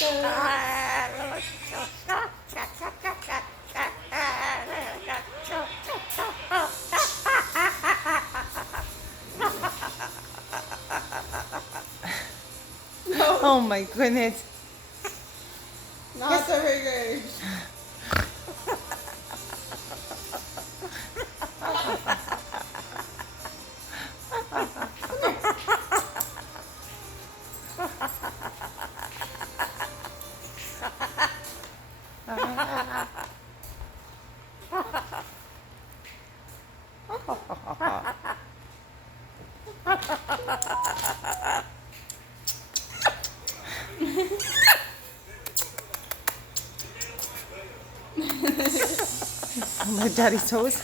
No, Oh my goodness. not the fingers. Oh my daddy's toes.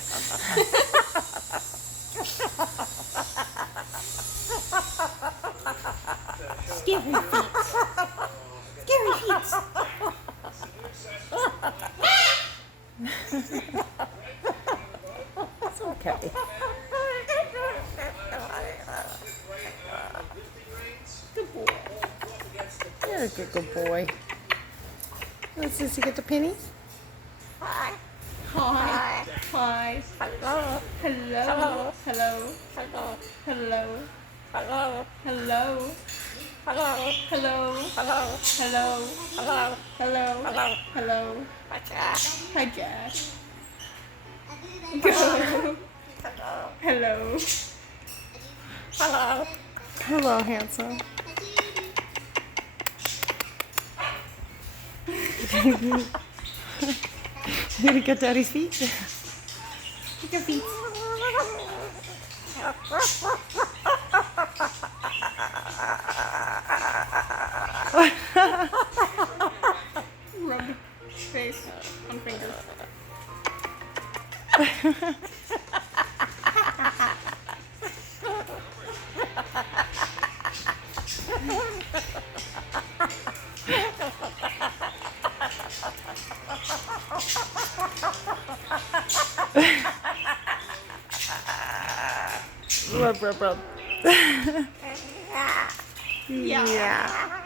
Scary feet. Scary feet. It's okay. Good boy. You're a good boy. Let's see, get the pennies. Hi. Hi. Hello. Hello. Hello. Hello. Hello. Hello. Hello. Hello. Hello. Hi, Jack. Go. Hello. Hello, handsome. You gonna get daddy's feet? Pick your feet. Rub face on fingers. Rub. Yeah.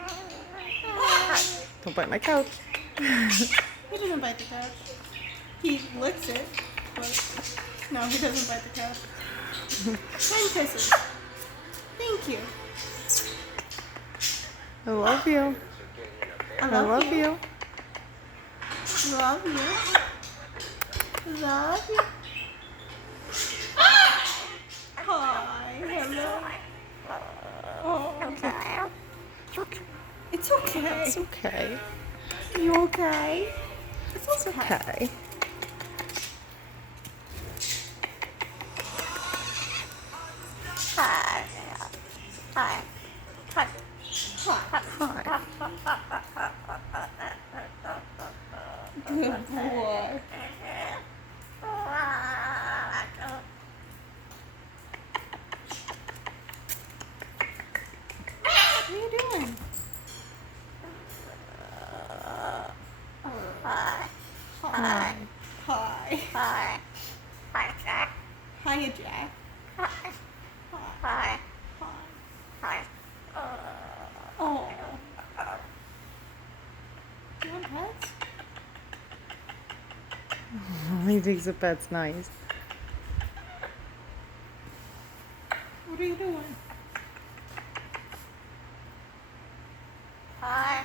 Don't bite my couch. He doesn't bite the couch. He licks it, but no, he doesn't bite the couch. 10 kisses. Thank you. I love you. I I love you. Love you. Love you. Hi. Hello. Oh, okay. It's okay. It's okay. You okay? It's okay. Hi. Hi. Hi. Hi. Good boy. What are you doing? Hi. Hi. Hi. Hiya, Jack. Hi. Oh. Do you want pets? He thinks the pet's nice. What are you doing? Hi.